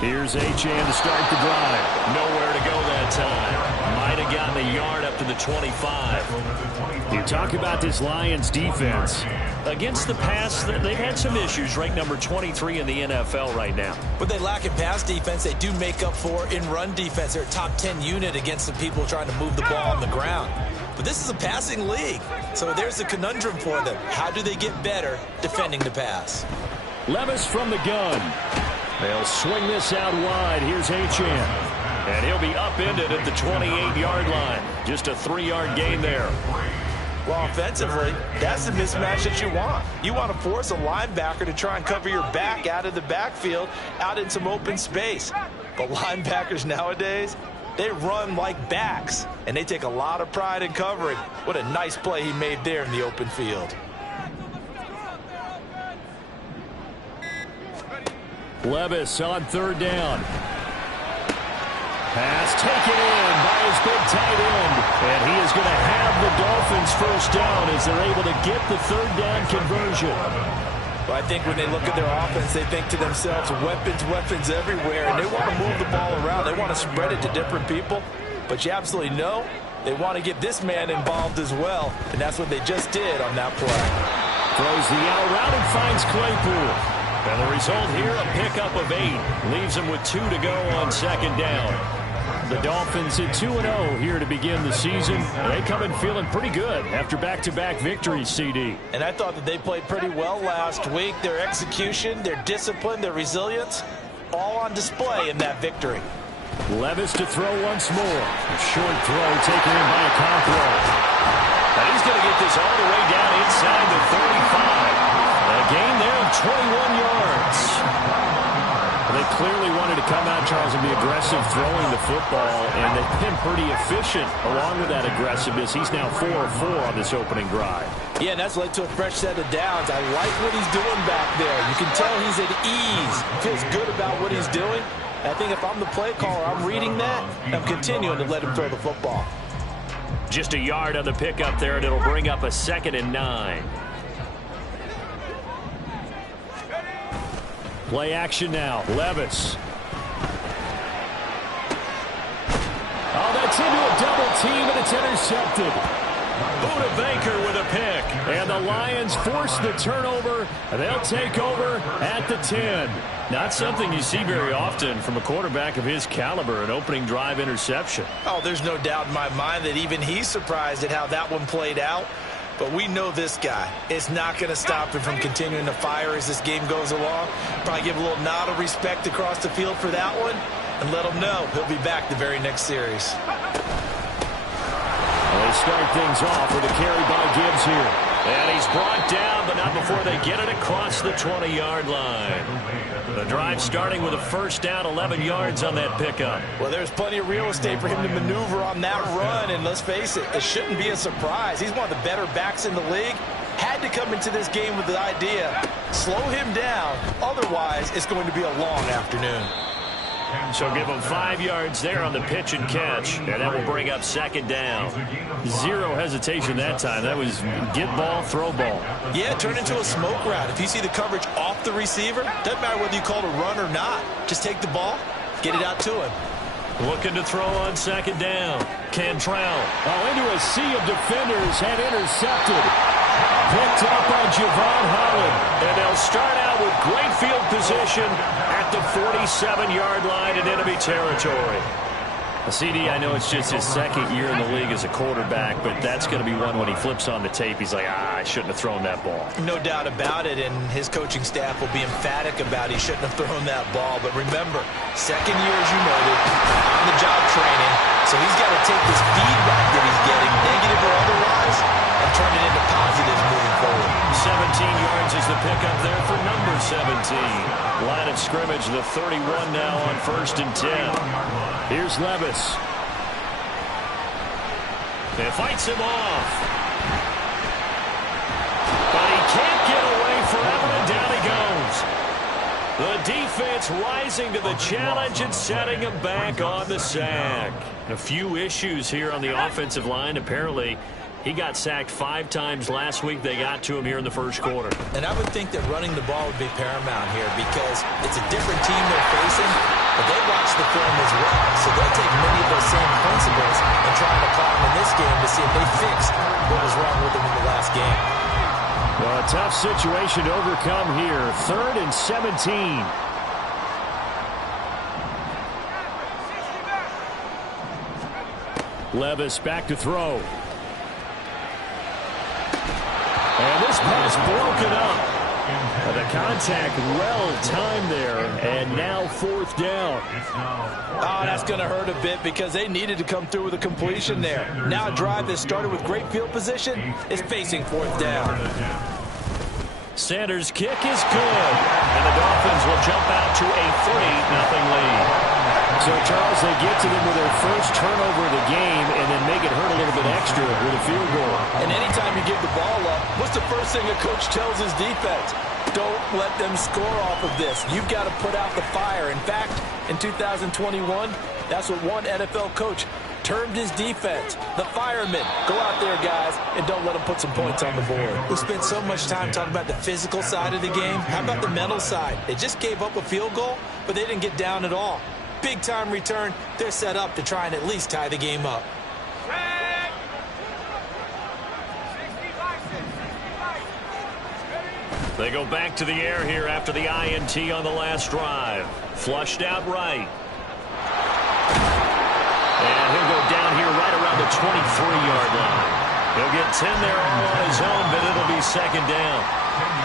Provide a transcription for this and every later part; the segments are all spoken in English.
Here's Achane to start the drive. Nowhere to go that time. Might have gotten a yard up to the 25. You talk about this Lions defense. Against the pass, they've had some issues. Ranked number 23 in the NFL right now. What they lack in pass defense, they do make up for in run defense. They're a top 10 unit against the people trying to move the ball on the ground. But this is a passing league, so there's a conundrum for them. How do they get better defending the pass? Levis from the gun. They'll swing this out wide. Here's Achane. And he'll be upended at the 28-yard line. Just a 3-yard gain there. Well, offensively, that's the mismatch that you want. You want to force a linebacker to try and cover your back out of the backfield, out in some open space. But linebackers nowadays, they run like backs, and they take a lot of pride in covering. What a nice play he made there in the open field. Levis on third down. Pass taken in by his big tight end. And he is going to have the Dolphins first down as they're able to get the third down conversion. Well, I think when they look at their offense, they think to themselves, weapons everywhere, and they want to move the ball around. They want to spread it to different people. But you absolutely know they want to get this man involved as well, and that's what they just did on that play. Throws the out route and finds Claypool. And the result here, a pickup of 8. Leaves them with 2 to go on second down. The Dolphins at 2-0 here to begin the season. They come in feeling pretty good after back-to-back victories, CD. And I thought that they played pretty well last week. Their execution, their discipline, their resilience, all on display in that victory. Levis to throw once more. A short throw taken in by a Compro. And he's going to get this all the way down inside the 35. A gain there of 21 yards. They clearly wanted to come out, Charles, and be aggressive throwing the football, and they've been pretty efficient along with that aggressiveness. He's now 4 of 4 on this opening drive. Yeah, and that's led to a fresh set of downs. I like what he's doing back there. You can tell he's at ease. He feels good about what he's doing. I think if I'm the play caller, I'm reading that, and I'm continuing to let him throw the football. Just a yard on the pickup there, and it'll bring up a 2nd and 9. Play action now. Levis. Oh, that's into a double team, and it's intercepted. Buda Baker with a pick. And the Lions force the turnover. They'll take over at the 10. Not something you see very often from a quarterback of his caliber, an opening drive interception. Oh, there's no doubt in my mind that even he's surprised at how that one played out. But we know this guy. It's not going to stop him from continuing to fire as this game goes along. Probably give a little nod of respect across the field for that one and let him know he'll be back the very next series. Well, they start things off with a carry by Gibbs here. And he's brought down, but not before they get it across the 20-yard line. The drive starting with a first down, 11 yards on that pickup. Well, there's plenty of real estate for him to maneuver on that run, and let's face it, it shouldn't be a surprise. He's one of the better backs in the league. Had to come into this game with the idea, slow him down, otherwise it's going to be a long afternoon. So give him 5 yards there on the pitch and catch, and that will bring up 2nd down. Zero hesitation that time. That was get ball, throw ball. Yeah, turn into a smoke route. If you see the coverage off the receiver, doesn't matter whether you call it a run or not. Just take the ball, get it out to him. Looking to throw on 2nd down. Cantrell. Oh, into a sea of defenders and intercepted. Picked up by Javon Holland. And they'll start out with great field position at the 47-yard line in enemy territory. CD, I know it's just his 2nd year in the league as a quarterback, but that's going to be one when he flips on the tape. He's like, I shouldn't have thrown that ball. No doubt about it, and his coaching staff will be emphatic about he shouldn't have thrown that ball. But remember, 2nd year, as you noted, on-the-job training, so he's got to take this feedback that he's getting, negative or otherwise, and turn it into positives moving forward. 17 yards is the pickup there for number 17. Line of scrimmage, the 31 now on 1st and 10. Here's Levis. It fights him off. But he can't get away forever, and down he goes. The defense rising to the challenge and setting him back on the sack. A few issues here on the offensive line. Apparently, He got sacked 5 times last week. They got to him here in the first quarter. And I would think that running the ball would be paramount here because it's a different team they're facing, but they watch the film as well. So they'll take many of those same principles and try to apply them in this game to see if they fix what was wrong with them in the last game. Well, a tough situation to overcome here. 3rd and 17. Levis back to throw. And this pass broken up. The contact well timed there, and now 4th down. Oh, that's going to hurt a bit because they needed to come through with a completion there. Now a drive that started with great field position is facing 4th down. Sanders' kick is good, and the Dolphins will jump out to a 3-0 lead. So, Charles, they get to them with their first turnover of the game and then make it hurt a little bit extra with a field goal. And anytime you give the ball up, what's the first thing a coach tells his defense? Don't let them score off of this. You've got to put out the fire. In fact, in 2021, that's what one NFL coach termed his defense, the firemen. Go out there, guys, and don't let them put some points on the board. We spent so much time talking about the physical side of the game. How about the mental side? They just gave up a field goal, but they didn't get down at all. Big-time return. They're set up to try and at least tie the game up. They go back to the air here after the INT on the last drive. Flushed out right. And he'll go down here right around the 23-yard line. He'll get 10 there all on his own, but it'll be 2nd down.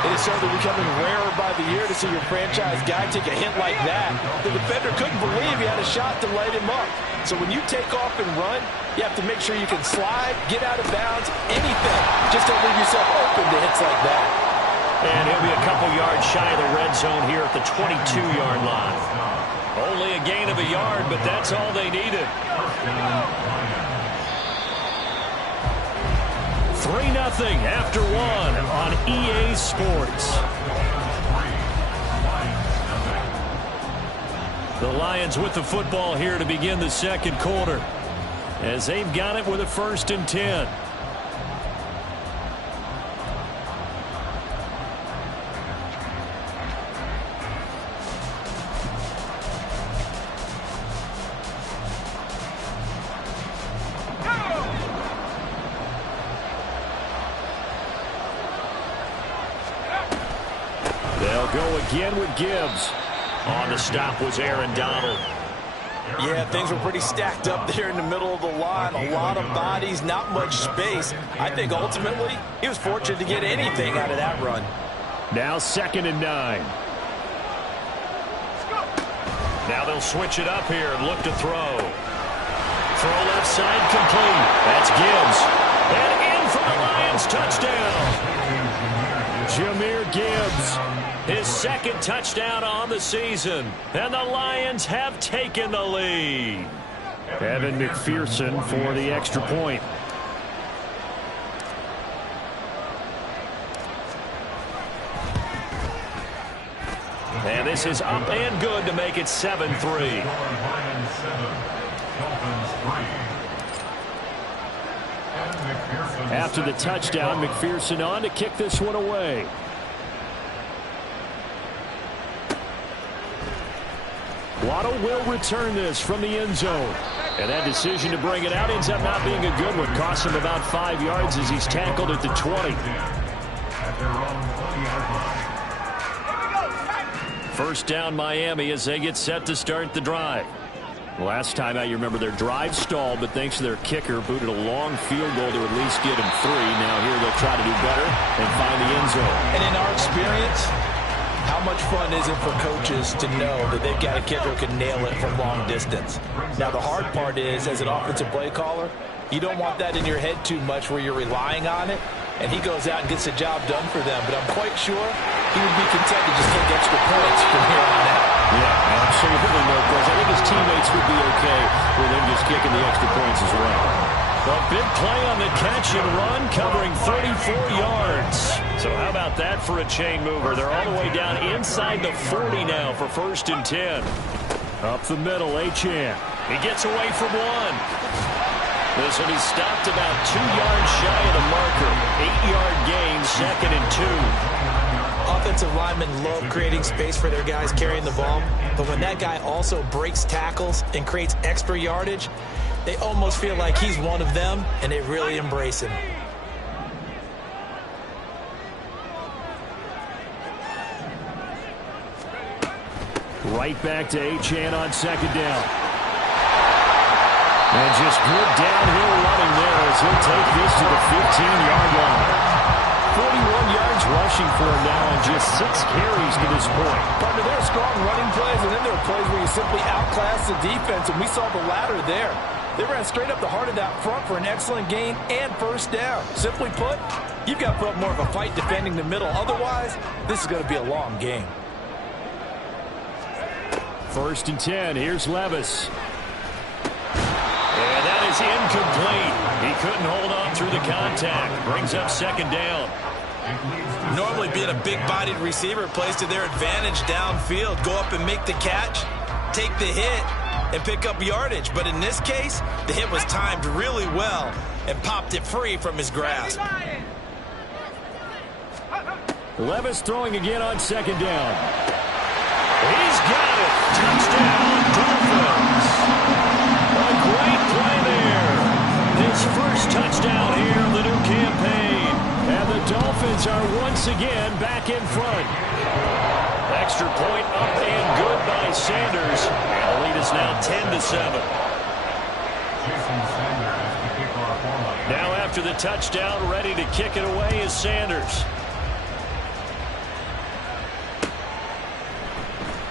It is certainly becoming rarer by the year to see your franchise guy take a hit like that. The defender couldn't believe he had a shot to light him up. So when you take off and run, you have to make sure you can slide, get out of bounds, anything. Just don't leave yourself open to hits like that. And he'll be a couple yards shy of the red zone here at the 22-yard line. Only a gain of a yard, but that's all they needed. 3-0 after 1 on EA Sports. The Lions with the football here to begin the second quarter, as they've got it with a 1st and 10. They'll go again with Gibbs. On the stop was Aaron Donald. Yeah, things were pretty stacked up there in the middle of the line. A lot of bodies, not much space. I think ultimately he was fortunate to get anything out of that run. Now 2nd and 9. Now they'll switch it up here and look to throw. Throw left side complete. That's Gibbs. And in for the Lions touchdown. Jahmyr Gibbs. His 2nd touchdown on the season. And the Lions have taken the lead. Evan McPherson for the extra point. And this is up and good to make it 7-3. After the touchdown, McPherson on to kick this one away. Waddle will return this from the end zone. And that decision to bring it out ends up not being a good one. Costs him about 5 yards as he's tackled at the 20. First down Miami as they get set to start the drive. Last time out, you remember their drive stalled, but thanks to their kicker, booted a long field goal to at least get him 3. Now here they'll try to do better and find the end zone. And in our experience, how much fun is it for coaches to know that they've got a kicker who can nail it from long distance? Now, the hard part is, as an offensive play caller, you don't want that in your head too much where you're relying on it, and he goes out and gets the job done for them. But I'm quite sure he would be content to just take extra points from here on out. Yeah, absolutely no question. I think his teammates would be okay with him just kicking the extra points as well. A big play on the catch and run, covering 34 yards. So how about that for a chain mover? They're all the way down inside the 40 now for 1st and 10. Up the middle, Achane. He gets away from one. This will be stopped about 2 yards shy of the marker. 8-yard gain, 2nd and 2. Offensive linemen love creating space for their guys carrying the ball, but when that guy also breaks tackles and creates extra yardage, they almost feel like he's one of them, and they really embrace him. Right back to Achane on 2nd down. And just good downhill running there as he'll take this to the 15-yard line. 41 yards rushing for him now on just 6 carries to this point. Partner, there are strong running plays, and then there are plays where you simply outclass the defense, and we saw the latter there. They ran straight up the heart of that front for an excellent gain and first down. Simply put, you've got to put up more of a fight defending the middle. Otherwise, this is going to be a long game. 1st and 10. Here's Levis. And that is incomplete. He couldn't hold on through the contact. Brings up 2nd down. Normally being a big-bodied receiver plays to their advantage downfield. Go up and make the catch, take the hit, and pick up yardage. But in this case, the hit was timed really well and popped it free from his grasp. Levis throwing again on 2nd down. He's got it. Touchdown, Dolphins. A great play there. His first touchdown here in the new campaign. And the Dolphins are once again back in front. Extra point up and good by Sanders. And the lead is now 10-7. Now after the touchdown, ready to kick it away is Sanders.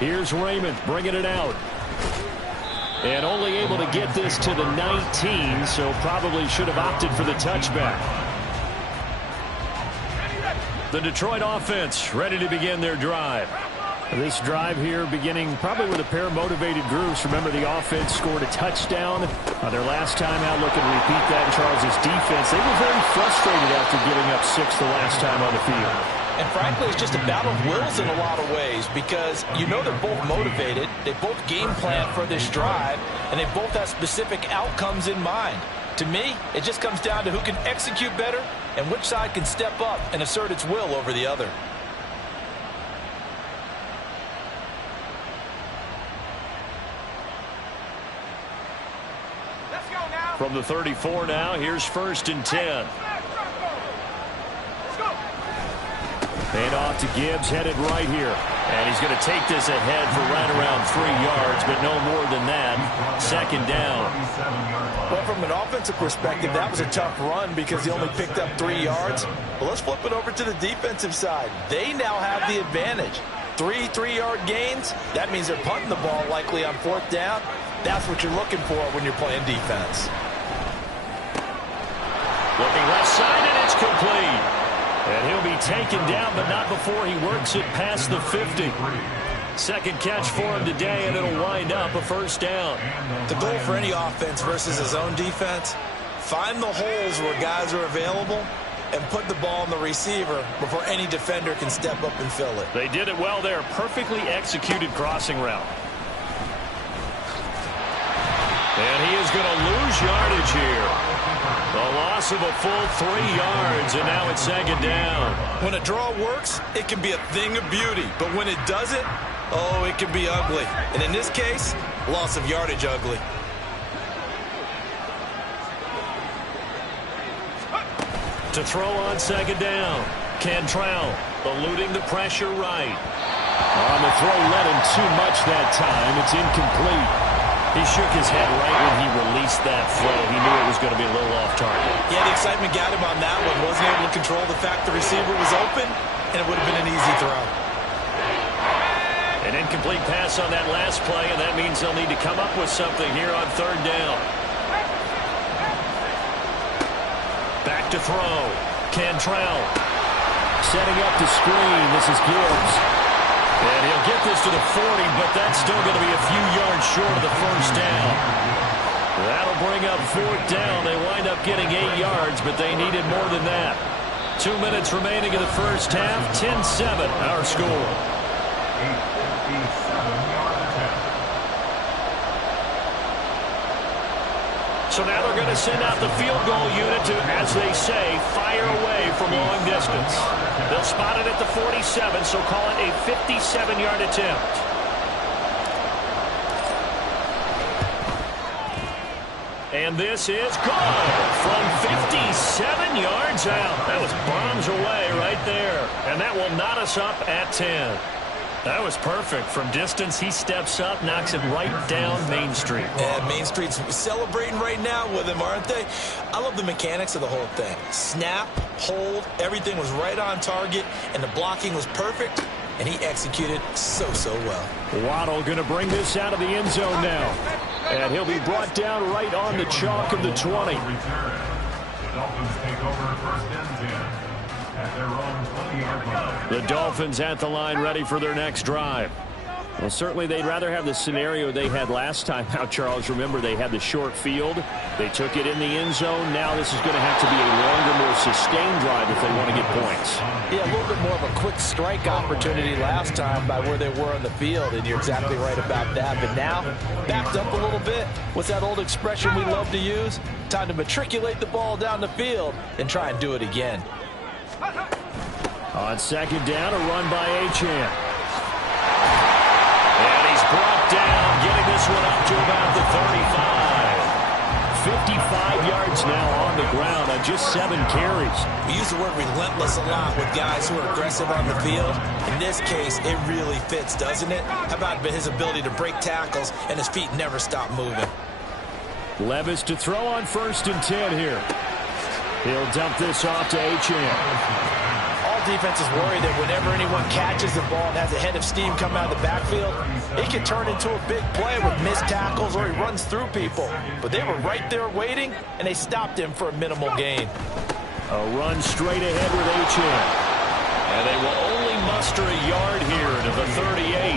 Here's Raymond bringing it out. And only able to get this to the 19, so probably should have opted for the touchback. The Detroit offense ready to begin their drive. This drive here beginning probably with a pair of motivated groups. Remember, the offense scored a touchdown their last time out. Looking to repeat that in Charles' defense. They were very frustrated after giving up 6 the last time on the field. And frankly, it's just a battle of wills in a lot of ways because you know they're both motivated. They both game plan for this drive, and they both have specific outcomes in mind. To me, it just comes down to who can execute better and which side can step up and assert its will over the other. Let's go now. From the 34 now, here's 1st and 10. Hand off to Gibbs, headed right here. And he's going to take this ahead for right around 3 yards, but no more than that. 2nd down. Well, from an offensive perspective, that was a tough run because he only picked up 3 yards. But let's flip it over to the defensive side. They now have the advantage. 3 3-yard gains. That means they're punting the ball likely on 4th down. That's what you're looking for when you're playing defense. Looking left side, and it's complete. And he'll be taken down, but not before he works it past the 50. 2nd catch for him today, and it'll wind up a 1st down. The goal for any offense versus his own defense, find the holes where guys are available and put the ball on the receiver before any defender can step up and fill it. They did it well there. Perfectly executed crossing route. And he is going to lose yardage here. A loss of a full 3 yards, and now it's 2nd down. When a draw works, it can be a thing of beauty. But when it doesn't, oh, it can be ugly. And in this case, loss of yardage ugly. To throw on 2nd down. Cantrell eluding the pressure right. On the throw, let him too much that time. It's incomplete. He shook his head right when he released that throw. He knew it was going to be a little off target. Yeah, the excitement got him on that one. Wasn't able to control the fact the receiver was open, and it would have been an easy throw. An incomplete pass on that last play, and that means they'll need to come up with something here on 3rd down. Back to throw. Cantrell setting up the screen. This is Gibbs. And he'll get this to the 40, but that's still going to be a few yards short of the 1st down. That'll bring up 4th down. They wind up getting 8 yards, but they needed more than that. 2 minutes remaining in the first half. 10-7, our score. So now they're going to send out the field goal unit to, as they say, fire away from long distance. They'll spot it at the 47, so call it a 57-yard attempt. And this is good from 57 yards out. That was bombs away right there. And that will knot us up at 10. That was perfect. From distance, he steps up, knocks it right down Main Street. And Main Street's celebrating right now with him, aren't they? I love the mechanics of the whole thing. Snap, hold, everything was right on target, and the blocking was perfect, and he executed so well. Waddle going to bring this out of the end zone now. And he'll be brought down right on the chalk of the 20. The Dolphins take over first and 10 at their own 20-yard line. The Dolphins at the line, ready for their next drive. Well, certainly they'd rather have the scenario they had last time out, Charles. Remember, they had the short field. They took it in the end zone. Now this is going to have to be a longer, more sustained drive if they want to get points. Yeah, a little bit more of a quick strike opportunity last time by where they were on the field, and you're exactly right about that. But now, backed up a little bit. What's that old expression we love to use? Time to matriculate the ball down the field and try and do it again. On second down, a run by Achane. And he's brought down, getting this one up to about the 35. 55 yards now on the ground on just 7 carries. We use the word relentless a lot with guys who are aggressive on the field. In this case, it really fits, doesn't it? How about his ability to break tackles and his feet never stop moving? Levis to throw on 1st and 10 here. He'll dump this off to Achane. Defenses worry that whenever anyone catches the ball and has a head of steam come out of the backfield, it can turn into a big play with missed tackles or he runs through people. But they were right there waiting, and they stopped him for a minimal gain. A run straight ahead with Achane. And they will only muster a yard here to the 38.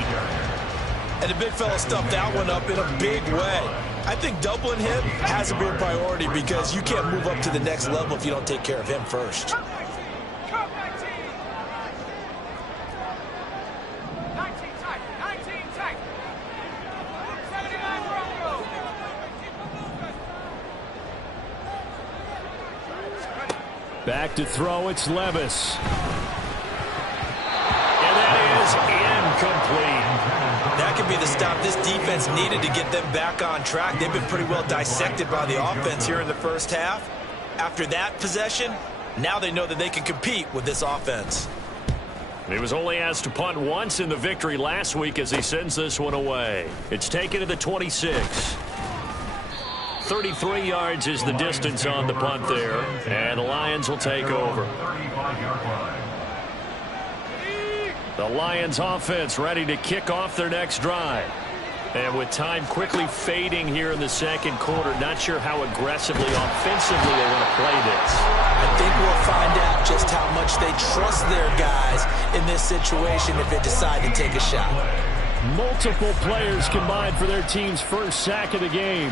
And the big fella stuffed that one up in a big way. I think doubling him has to be a priority because you can't move up to the next level if you don't take care of him first. Back to throw, it's Levis. And that is incomplete. That could be the stop this defense needed to get them back on track. They've been pretty well dissected by the offense here in the first half. After that possession, now they know that they can compete with this offense. He was only asked to punt once in the victory last week as he sends this one away. It's taken to the 26. 33 yards is the distance on the punt there, and the Lions will take over. The Lions offense ready to kick off their next drive. And with time quickly fading here in the second quarter, not sure how aggressively, offensively they want to play this. I think we'll find out just how much they trust their guys in this situation if they decide to take a shot. Multiple players combined for their team's first sack of the game.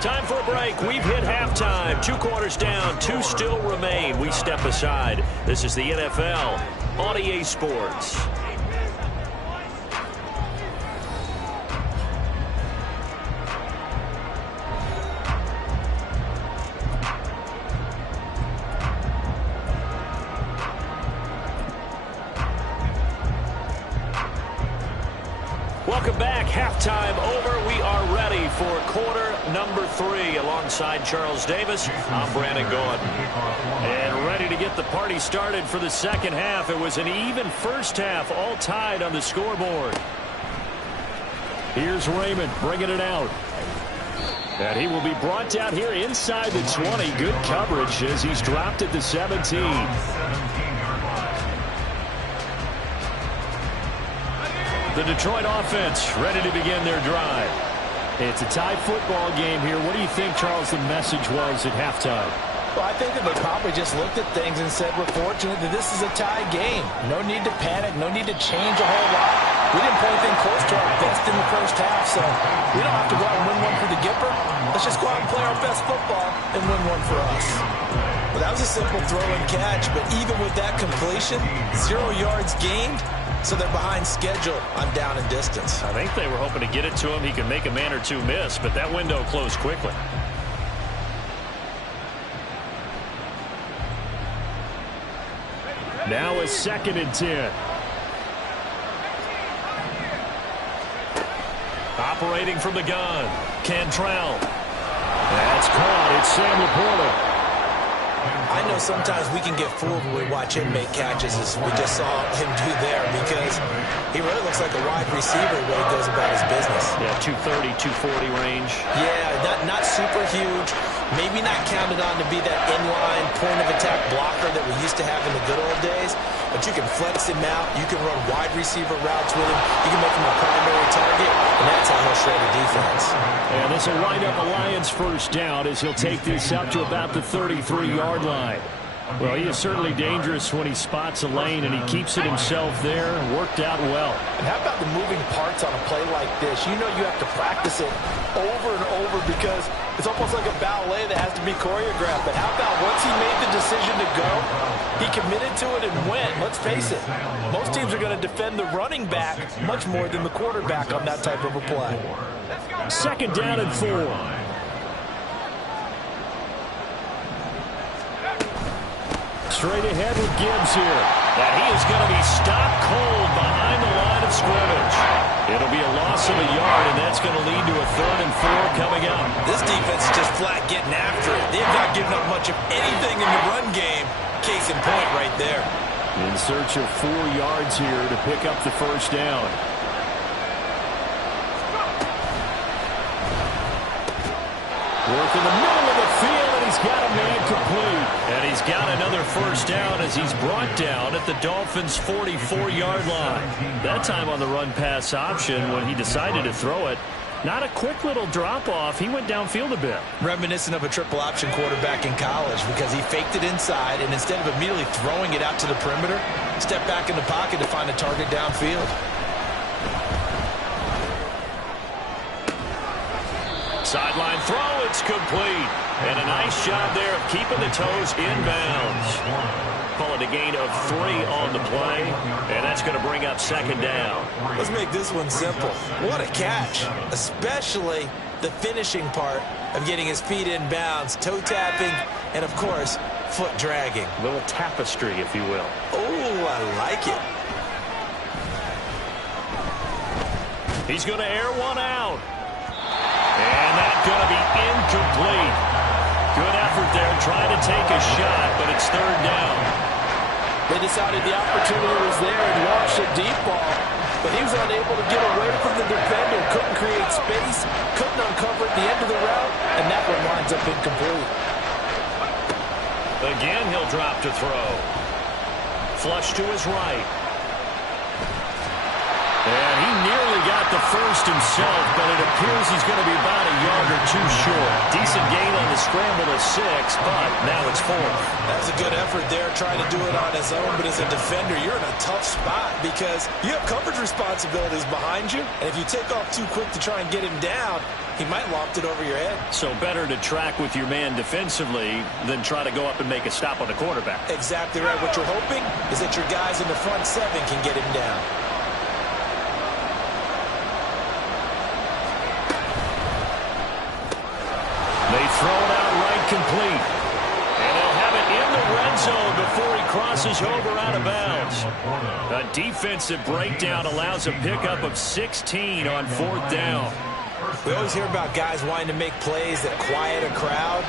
Time for a break. We've hit halftime. 2 quarters down. 2 still remain. We step aside. This is the NFL on EA Sports. Welcome back. Halftime over. We are ready for quarter number 3 alongside Charles Davis. I'm Brandon Gordon. And ready to get the party started for the second half. It was an even first half, all tied on the scoreboard. Here's Raymond bringing it out. And he will be brought down here inside the 20. Good coverage as he's dropped at the 17. The Detroit offense ready to begin their drive. It's a tie football game here. What do you think, Charles, the message was at halftime? Well, I think that they probably just looked at things and said, we're fortunate that this is a tie game. No need to panic. No need to change a whole lot. We didn't play anything close to our best in the first half, so we don't have to go out and win one for the Gipper. Let's just go out and play our best football and win one for us. Well, that was a simple throw and catch, but even with that completion, 0 yards gained, So they're behind schedule on down and distance. I think they were hoping to get it to him. He could make a man or two miss, but that window closed quickly. Now a 2nd and 10. Operating from the gun. Cantrell. That's caught. It's Sam Laporta. I know sometimes we can get fooled when we watch him make catches, as we just saw him do there, because he really looks like a wide receiver when he goes about his business. Yeah, 230, 240 range. Yeah, not super huge. Maybe not counted on to be that inline point-of-attack blocker that we used to have in the good old days, but you can flex him out. You can run wide receiver routes with him. You can make him a primary target, and that's how he'll shred a defense. And this will wind up a Lions first down as he'll take this out to about the 33-yard line. Well, he is certainly dangerous when he spots a lane, and he keeps it himself there. Worked out well. And how about the moving parts on a play like this? You know you have to practice it over and over because it's almost like a ballet that has to be choreographed. But how about once he made the decision to go, he committed to it and went. Let's face it, most teams are going to defend the running back much more than the quarterback on that type of a play. 2nd down and 4. Straight ahead with Gibbs here. And he is going to be stopped cold behind the line of scrimmage. It'll be a loss of a yard, and that's going to lead to a 3rd and 4 coming up. This defense is just flat getting after it. They've not given up much of anything in the run game. Case in point right there. In search of 4 yards here to pick up the first down. Work in the middle of the field, and he's got a man complete. And he's got another first down as he's brought down at the Dolphins' 44-yard line. That time on the run-pass option when he decided to throw it. Not a quick little drop-off. He went downfield a bit. Reminiscent of a triple-option quarterback in college because he faked it inside, and instead of immediately throwing it out to the perimeter, stepped back in the pocket to find a target downfield. Sideline throw, it's complete. And a nice job there of keeping the toes inbounds. Call it a gain of 3 on the play, and that's going to bring up 2nd down. Let's make this one simple. What a catch, especially the finishing part of getting his feet inbounds, toe tapping, and of course, foot dragging. A little tapestry, if you will. Oh, I like it. He's going to air one out. And that's going to be incomplete. Good effort there, trying to take a shot, but it's 3rd down. They decided the opportunity was there and launched a deep ball, but he was unable to get away from the defender, couldn't create space, couldn't uncover at the end of the route, and that one winds up incomplete. Again, he'll drop to throw. Flush to his right. And he nearly got the first himself, but it appears he's going to be about a yard or 2 short. Decent gain on the scramble of 6, but now it's 4th. That's a good effort there, trying to do it on his own, but as a defender, you're in a tough spot because you have coverage responsibilities behind you, and if you take off too quick to try and get him down, he might loft it over your head. So better to track with your man defensively than try to go up and make a stop on the quarterback. Exactly right. What you're hoping is that your guys in the front 7 can get him down. They throw it out right complete. And they'll have it in the red zone before he crosses over out of bounds. A defensive breakdown allows a pickup of 16 on 4th down. We always hear about guys wanting to make plays that quiet a crowd.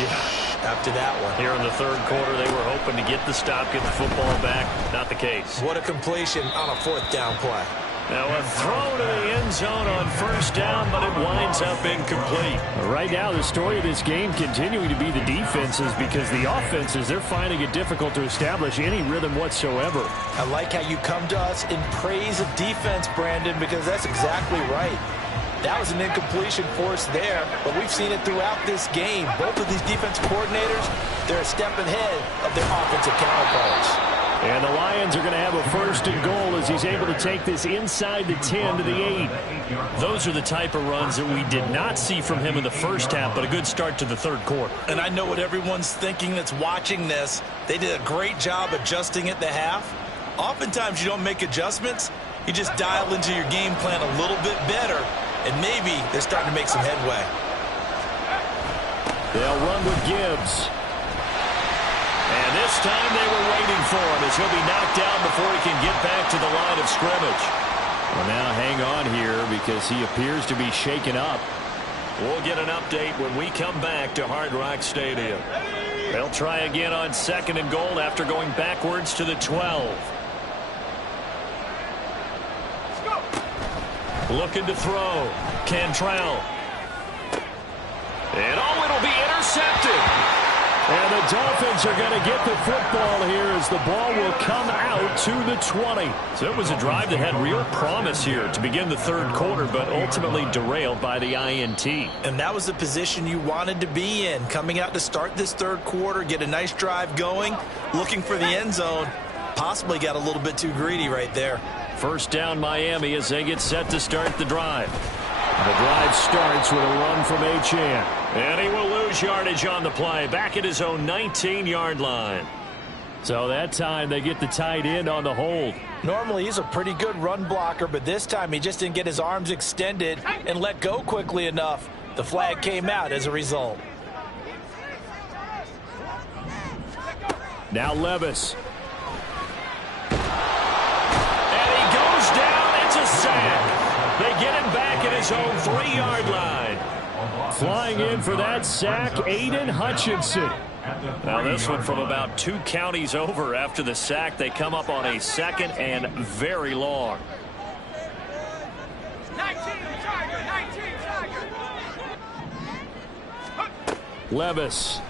Yeah. After that one. Here in the 3rd quarter, they were hoping to get the stop, get the football back. Not the case. What a completion on a 4th down play. Now a throw to the end zone on 1st down, but it winds up incomplete. Right now, the story of this game continuing to be the defenses because the offenses, they're finding it difficult to establish any rhythm whatsoever. I like how you come to us in praise of defense, Brandon, because that's exactly right. That was an incompletion force there, but we've seen it throughout this game. Both of these defense coordinators, they're a step ahead of their offensive counterparts. And the Lions are going to have a 1st and goal as he's able to take this inside the 10 to the 8. Those are the type of runs that we did not see from him in the 1st half, but a good start to the 3rd quarter. And I know what everyone's thinking that's watching this. They did a great job adjusting at the half. Oftentimes you don't make adjustments. You just dial into your game plan a little bit better, and maybe they're starting to make some headway. They'll run with Gibbs. And this time they were waiting for him as he'll be knocked down before he can get back to the line of scrimmage. Well, now hang on here because he appears to be shaken up. We'll get an update when we come back to Hard Rock Stadium. They'll try again on 2nd and goal after going backwards to the 12. Looking to throw. Cantrell. And it'll be intercepted. And the Dolphins are going to get the football here as the ball will come out to the 20. So it was a drive that had real promise here to begin the third quarter, but ultimately derailed by the INT. And that was the position you wanted to be in. Coming out to start this third quarter, get a nice drive going, looking for the end zone. Possibly got a little bit too greedy right there. First down Miami as they get set to start the drive. The drive starts with a run from Achane. And he will lose yardage on the play, back at his own 19-yard line. So that time they get the tight end on the hold. Normally he's a pretty good run blocker, but this time he just didn't get his arms extended and let go quickly enough. The flag came out as a result. Now Levis. And he goes down. It's a sack. They get him back at his own 3-yard line. Flying in for that sack, Aiden Hutchinson. Now this one from about 2 counties over after the sack. They come up on a 2nd and very long. 19 Tiger. Levis.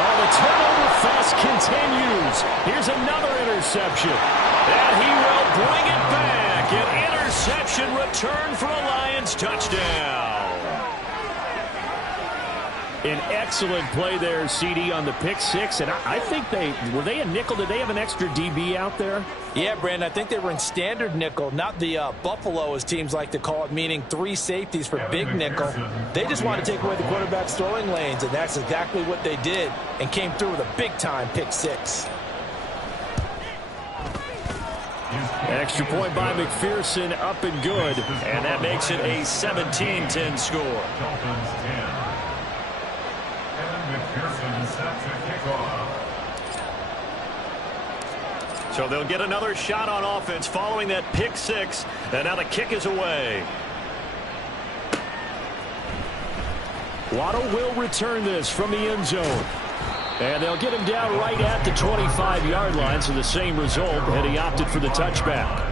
Oh, the turnover fest continues. Here's another interception. And he will bring it back. An interception return for a Lions touchdown. An excellent play there, CD, on the pick six. And I think were they a nickel? Did they have an extra DB out there? Yeah, Brandon, I think they were in standard nickel, not the Buffalo, as teams like to call it, meaning 3 safeties for big nickel. They just want to take away the quarterback's throwing lanes, and that's exactly what they did and came through with a big-time pick six. Extra point by McPherson, up and good. And that makes it a 17-10 score. Dolphins 10. Kevin McPherson set to kick off. So they'll get another shot on offense following that pick six. And now the kick is away. Waddle will return this from the end zone. And they'll get him down right at the 25-yard line, so the same result, and he opted for the touchback.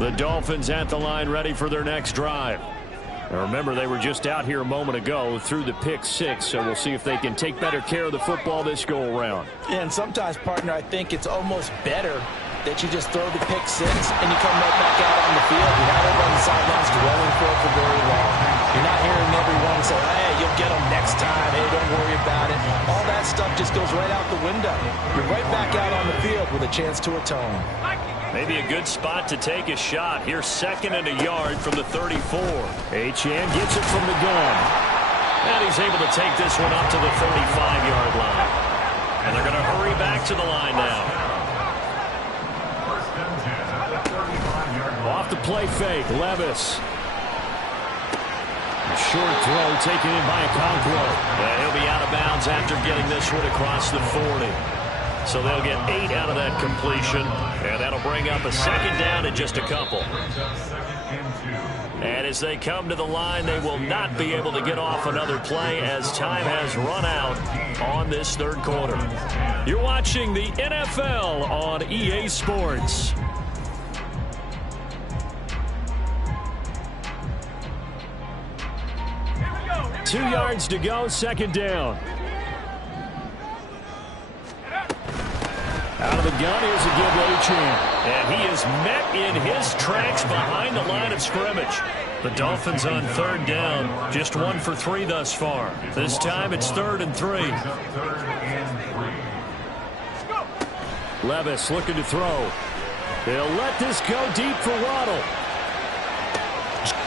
The Dolphins at the line ready for their next drive. Now remember, they were just out here a moment ago through the pick six, so we'll see if they can take better care of the football this go-around. And sometimes, partner, I think it's almost better that you just throw the pick six and you come right back out on the field. You're not over on the sidelines dwelling for it for very long. You're not hearing everyone say, hey, you'll get them next time. Hey, don't worry about it. All that stuff just goes right out the window. You're right back out on the field with a chance to atone. Maybe a good spot to take a shot. Here's 2nd and a yard from the 34. Achane gets it from the gun. And he's able to take this one up to the 35-yard line. And they're going to hurry back to the line now. Off the play fake, Levis. A short throw taken in by Okonkwo. He'll be out of bounds after getting this one across the 40. So they'll get 8 out of that completion, and that'll bring up a 2nd down in just a couple. And as they come to the line, they will not be able to get off another play as time has run out on this third quarter. You're watching the NFL on EA Sports. 2 yards to go, 2nd down. Out of the gun, here's a give to Achane. And he is met in his tracks behind the line of scrimmage. The Dolphins on 3rd down, just 1 for 3 thus far. This time it's 3rd and 3. Levis looking to throw. They'll let this go deep for Waddle.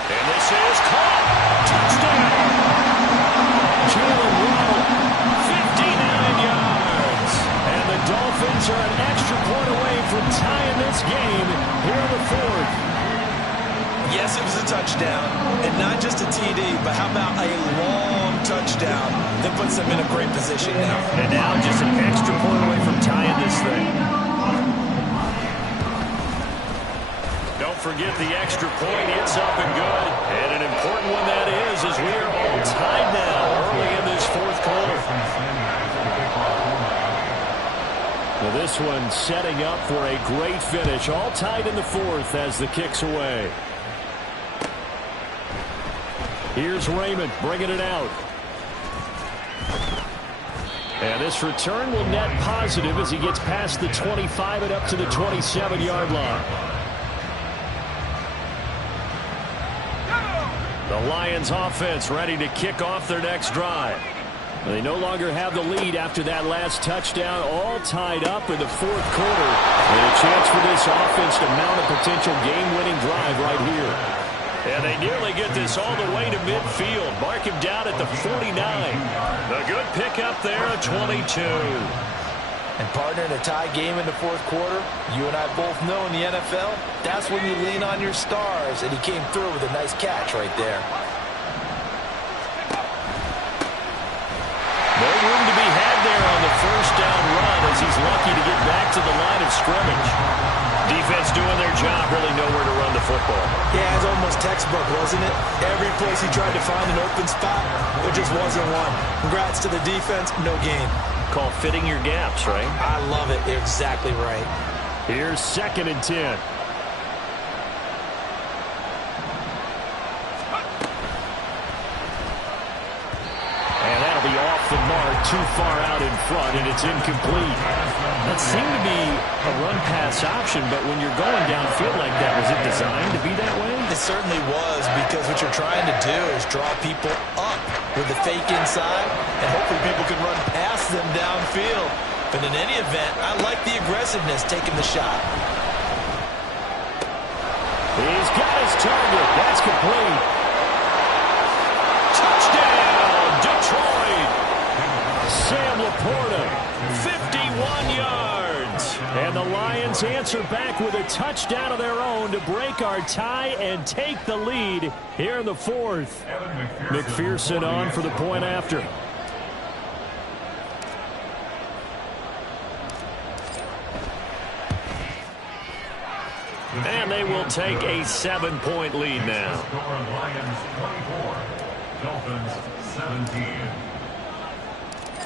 And this is caught. Touchdown. Jalen Waddle, 59 yards. And the Dolphins are an extra point away from tying this game here in the fourth. Yes, it was a touchdown, and not just a TD, but how about a long touchdown that puts them in a great position now. And now just an extra point away from tying this thing. Don't forget the extra point. It's up and good. And an important one that is, as we are all tied now early in this fourth quarter. Well, this one setting up for a great finish. All tied in the fourth as the kick's away. Here's Raymond bringing it out. And this return will net positive as he gets past the 25 and up to the 27-yard line. The Lions offense ready to kick off their next drive. They no longer have the lead after that last touchdown, all tied up in the fourth quarter. And a chance for this offense to mount a potential game-winning drive right here. And they nearly get this all the way to midfield. Mark him down at the 49. A good pickup there at 22. And partner, in a tie game in the fourth quarter, you and I both know in the NFL, that's when you lean on your stars. And he came through with a nice catch right there. No room to be had there on the first down run as he's lucky to get back to the line of scrimmage. Defense doing their job, really nowhere to run the football. Yeah, it's almost textbook, wasn't it? Every place he tried to find an open spot, there just wasn't one. Congrats to the defense, no gain. Call fitting your gaps, right? I love it. You're exactly right. Here's 2nd and 10. And that'll be off the mark, too far out in front, and it's incomplete. That seemed to be a run-pass option, but when you're going downfield like that, was it designed to be that way? It certainly was, because what you're trying to do is draw people up with the fake inside, and hopefully people can run past them downfield. But in any event, I like the aggressiveness taking the shot. He's got his target. That's complete. Touchdown, Detroit. Sam Laporta, 51 yards. And the Lions answer back with a touchdown of their own to break our tie and take the lead here in the fourth. McPherson on for the point after. And they will take a 7-point lead now. Lions 24, Dolphins 17.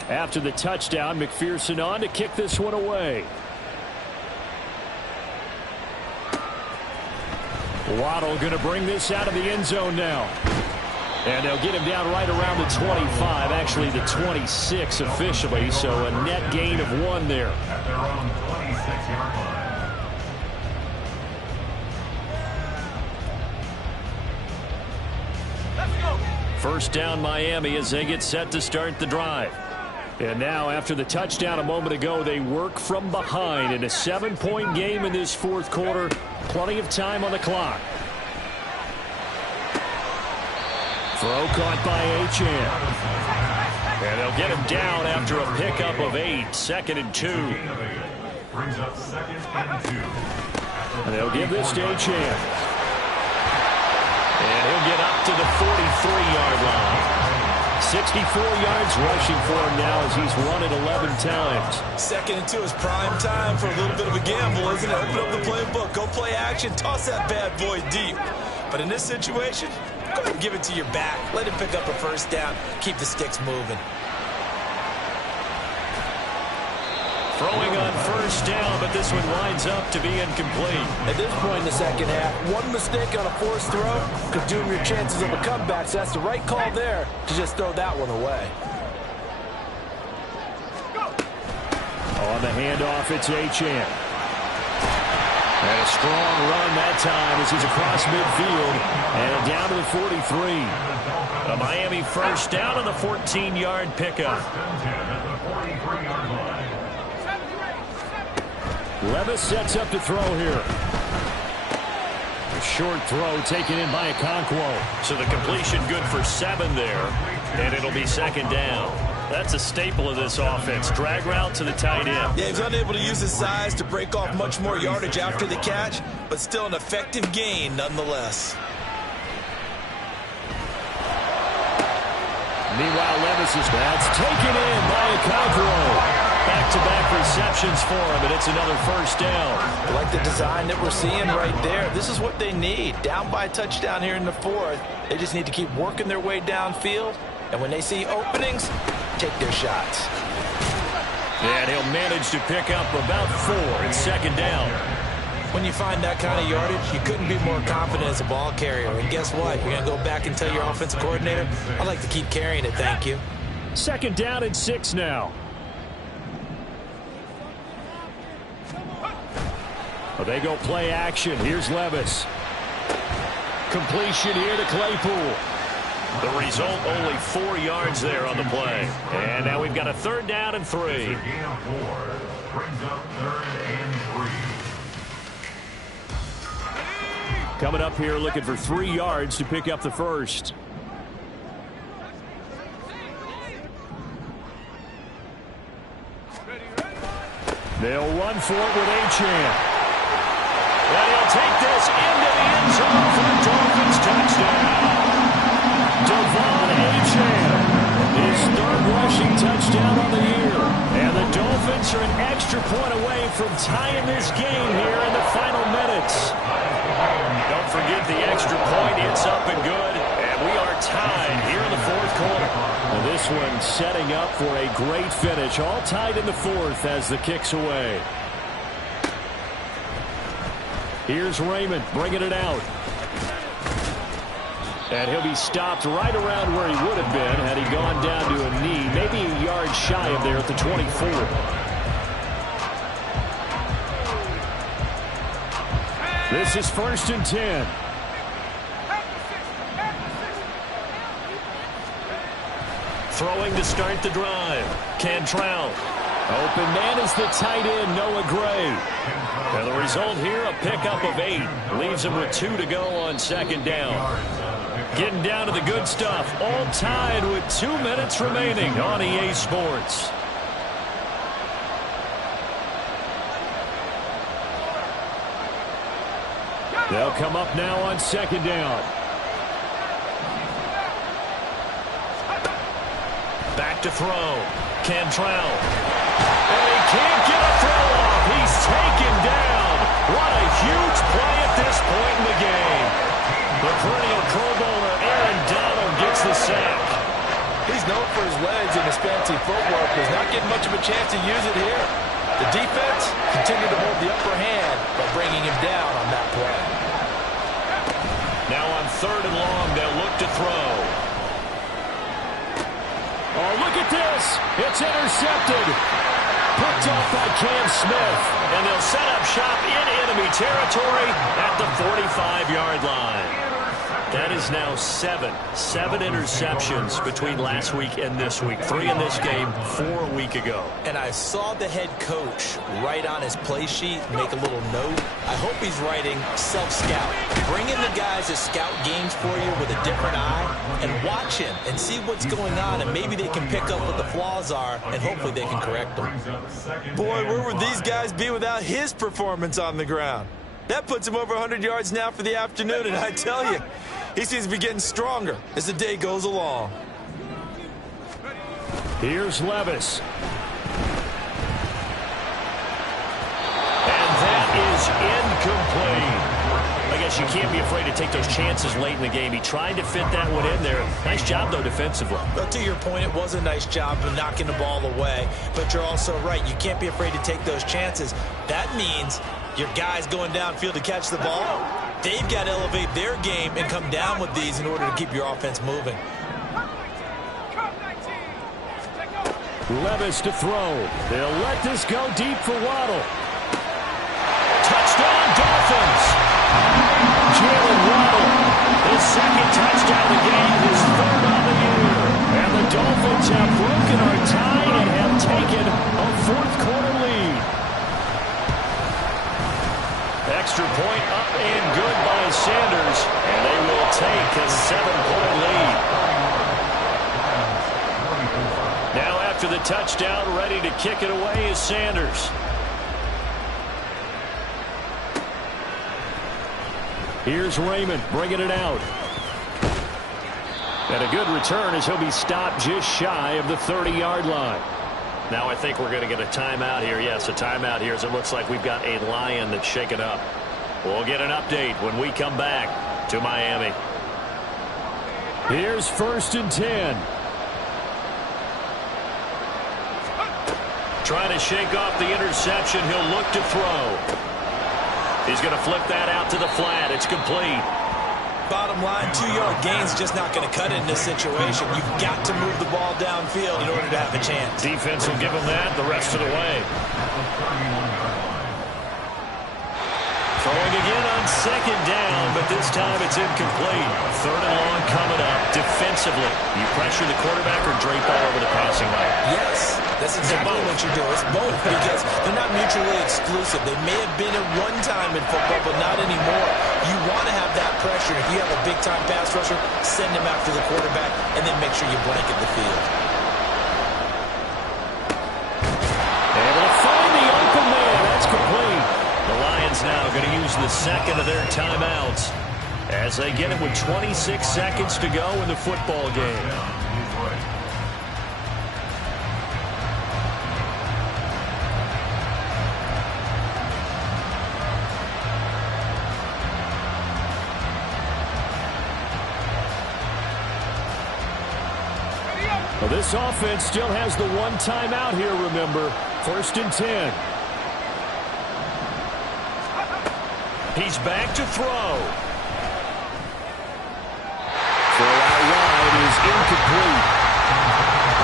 After the touchdown, McPherson on to kick this one away. Waddle going to bring this out of the end zone now. And they'll get him down right around the 25, actually the 26 officially, so a net gain of 1 there. At their own 26-yard line. First down Miami as they get set to start the drive. And now after the touchdown a moment ago, they work from behind in a 7-point game in this fourth quarter. Plenty of time on the clock. Throw caught by Achane. And they'll get him down after a pickup of 8. 2nd and 2. Brings up 2nd and 2. And they'll give this to Achane. And he'll get up to the 43-yard line. 64 yards rushing for him now as he's run it 11 times. 2nd and 2 is prime time for a little bit of a gamble, isn't it? Open up the playbook, go play action, toss that bad boy deep. But in this situation, go ahead and give it to your back. Let him pick up a first down. Keep the sticks moving. Throwing on first down, but this one winds up to be incomplete. At this point in the second half, one mistake on a forced throw could doom your chances of a comeback, so that's the right call there to just throw that one away. On the handoff, it's Achane. And a strong run that time as he's across midfield and down to the 43. A Miami first down on the 14-yard pickup. Levis sets up to throw here. Short throw taken in by Okonkwo. So the completion good for 7 there, and it'll be second down. That's a staple of this offense. Drag route to the tight end. Yeah, he's unable to use his size to break off much more yardage after the catch, but still an effective gain nonetheless. Meanwhile, Levis is that's taken in by Okonkwo. Back-to-back receptions for him, and it's another first down. I like the design that we're seeing right there. This is what they need. Down by a touchdown here in the 4th. They just need to keep working their way downfield, and when they see openings, take their shots. And he'll manage to pick up about 4 in second down. When you find that kind of yardage, you couldn't be more confident as a ball carrier. And guess what? You're going to go back and tell your offensive coordinator, I'd like to keep carrying it, thank you. Second down and 6 now. Well, they go play action. Here's Levis. Completion here to Claypool. The result, only 4 yards there on the play. And now we've got a third down and 3. Gain of 4 brings up 3rd and 3. Coming up here looking for 3 yards to pick up the first. They'll run for it with Achane. And he'll take this into the end zone for the Dolphins touchdown. Devon Achane, his 3rd rushing touchdown on the year. And the Dolphins are an extra point away from tying this game here in the final minutes. Don't forget the extra point. It's up and good. And we are tied here in the 4th quarter. And this one setting up for a great finish. All tied in the 4th as the kick's away. Here's Raymond bringing it out. And he'll be stopped right around where he would have been had he gone down to a knee, maybe a yard shy of there at the 24. This is 1st and 10. Throwing to start the drive. Cantrell. Open man is the tight end, Noah Gray. And the result here, a pickup of 8. Leaves him with 2 to go on second down. Getting down to the good stuff. All tied with 2 minutes remaining on EA Sports. They'll come up now on second down. Back to throw. Cantrell. And he can't get a throw off. He's taken down. What a huge play at this point in the game. The perennial Pro Bowler Aaron Donald gets the sack. He's known for his legs and his fancy footwork. He's not getting much of a chance to use it here. The defense continued to hold the upper hand by bringing him down on that play. Now on 3rd and long, they'll look to throw. Oh, look at this. It's intercepted. Picked off by Cam Smith. And they'll set up shop in enemy territory at the 45-yard line. That is now 7 interceptions between last week and this week. 3 in this game, 4 a week ago. And I saw the head coach write on his play sheet, make a little note. I hope he's writing self-scout. Bring in the guys that scout games for you with a different eye and watch him and see what's going on, and maybe they can pick up what the flaws are, and hopefully they can correct them. Boy, where would these guys be without his performance on the ground? That puts him over 100 yards now for the afternoon, and I tell you, he seems to be getting stronger as the day goes along. Here's Levis. And that is incomplete. I guess you can't be afraid to take those chances late in the game. He tried to fit that one in there. Nice job, though, defensively. But to your point, it was a nice job of knocking the ball away. But you're also right. You can't be afraid to take those chances. That means your guys going downfield to catch the ball, they've got to elevate their game and come down with these in order to keep your offense moving. Levis to throw. They'll let this go deep for Waddle. Touchdown, Dolphins. Jalen Waddle, his 2nd touchdown of the game, his 3rd on the year. And the Dolphins have broken our tie and have taken a 4th quarter lead. extra point up and good by Sanders, and they will take a 7-point lead. Now after the touchdown, ready to kick it away is Sanders. Here's Raymond bringing it out. And a good return as he'll be stopped just shy of the 30-yard line. Now I think we're going to get a timeout here. Yes, a timeout here as it looks like we've got a Lion that's shaken up. We'll get an update when we come back to Miami. Here's 1st and 10. Trying to shake off the interception. He'll look to throw. He's going to flip that out to the flat. It's complete. Bottom line, 2-yard gain's just not going to cut it in this situation. You've got to move the ball downfield in order to have a chance. Defense will give him that the rest of the way. Throwing again on 2nd down, but this time it's incomplete. 3rd and long coming up. Defensively, you pressure the quarterback or drape all over the passing lane? Yes, that's exactly what you do. It's both because they're not mutually exclusive. They may have been at one time in football, but not anymore. You want to have that pressure. If you have a big-time pass rusher, send him after the quarterback, and then make sure you blanket the field. Able to find the open man. That's complete. The Lions now going to use the 2nd of their timeouts as they get it with 26 seconds to go in the football game. Well, this offense still has the one timeout here, remember. 1st and 10. He's back to throw. Throw out wide is incomplete.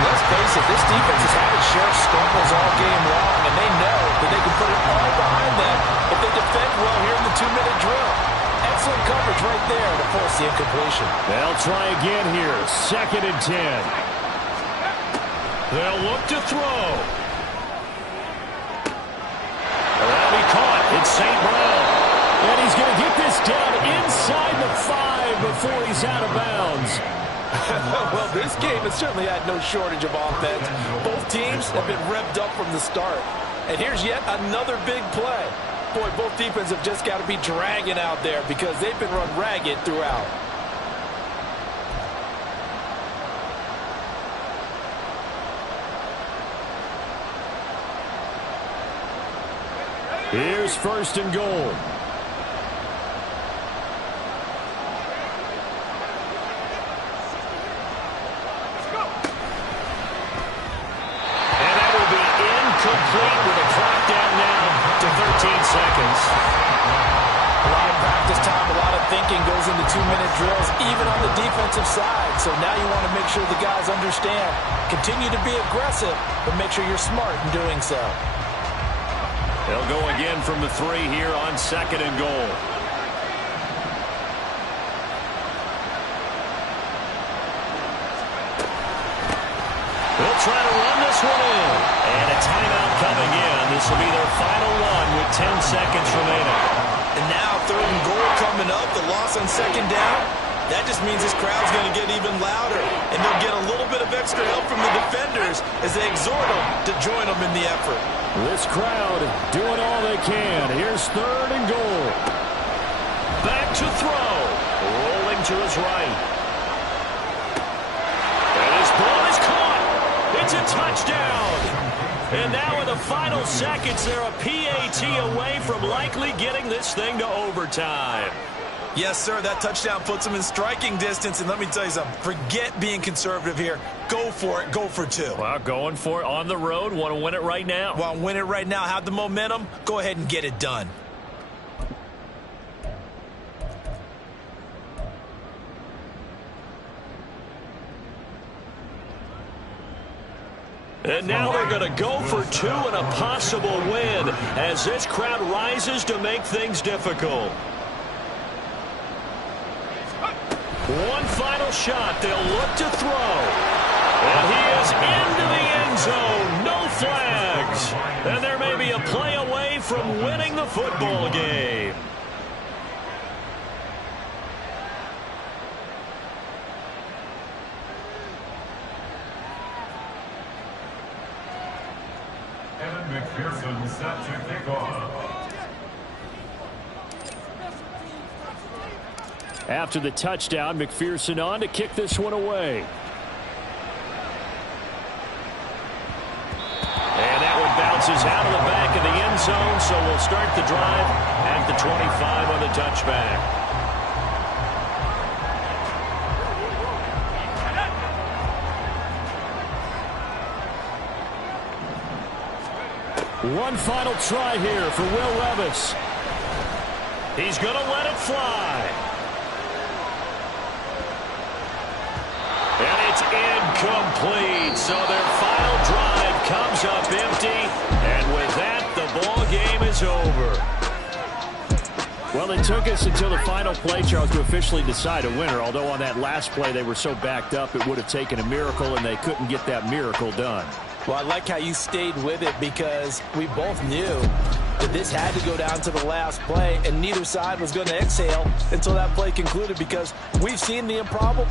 Let's face it, this defense has had its share of stumbles all game long, and they know that they can put it all behind them if they defend well here in the 2-minute drill. Excellent coverage right there to force the incompletion. They'll try again here. 2nd and 10. They'll look to throw. That'll be caught. It's St. Brown. And he's going to get this down inside the 5 before he's out of bounds. Well, this game has certainly had no shortage of offense. Both teams have been revved up from the start. And here's yet another big play. Boy, both defenses have just got to be dragging out there because they've been run ragged throughout. Here's 1st and goal. Complete with a clock down now to 13 seconds. A lot of practice time, a lot of thinking goes into 2-minute drills, even on the defensive side. So now you want to make sure the guys understand. Continue to be aggressive, but make sure you're smart in doing so. They'll go again from the 3 here on 2nd and goal. They'll try to run this one in. And a timeout coming in. This will be their final one with 10 seconds remaining. And now 3rd and goal coming up. The loss on 2nd down. That just means this crowd's going to get even louder. And they'll get a little bit of extra help from the defenders as they exhort them to join them in the effort. This crowd doing all they can. Here's 3rd and goal. Back to throw. Rolling to his right. And his ball is caught. It's a touchdown. And now in the final seconds, they're a PAT away from likely getting this thing to overtime. Yes, sir. That touchdown puts them in striking distance. And let me tell you something. Forget being conservative here. Go for it. Go for 2. Well, going for it on the road. Want to win it right now. Want to win it right now. Have the momentum. Go ahead and get it done. And now they're going to go for 2 and a possible win as this crowd rises to make things difficult. One final shot. They'll look to throw. And he is into the end zone. No flags. And there may be a play away from winning the football game. McPherson set to kick off. After the touchdown, McPherson on to kick this one away. And that one bounces out of the back of the end zone, so we'll start the drive at the 25 on the touchback. One final try here for Will Levis. He's going to let it fly. And it's incomplete. So their final drive comes up empty. And with that, the ball game is over. Well, it took us until the final play, Charles, to officially decide a winner. Although on that last play they were so backed up, it would have taken a miracle, and they couldn't get that miracle done. Well, I like how you stayed with it because we both knew that this had to go down to the last play, and neither side was going to exhale until that play concluded because we've seen the improbable.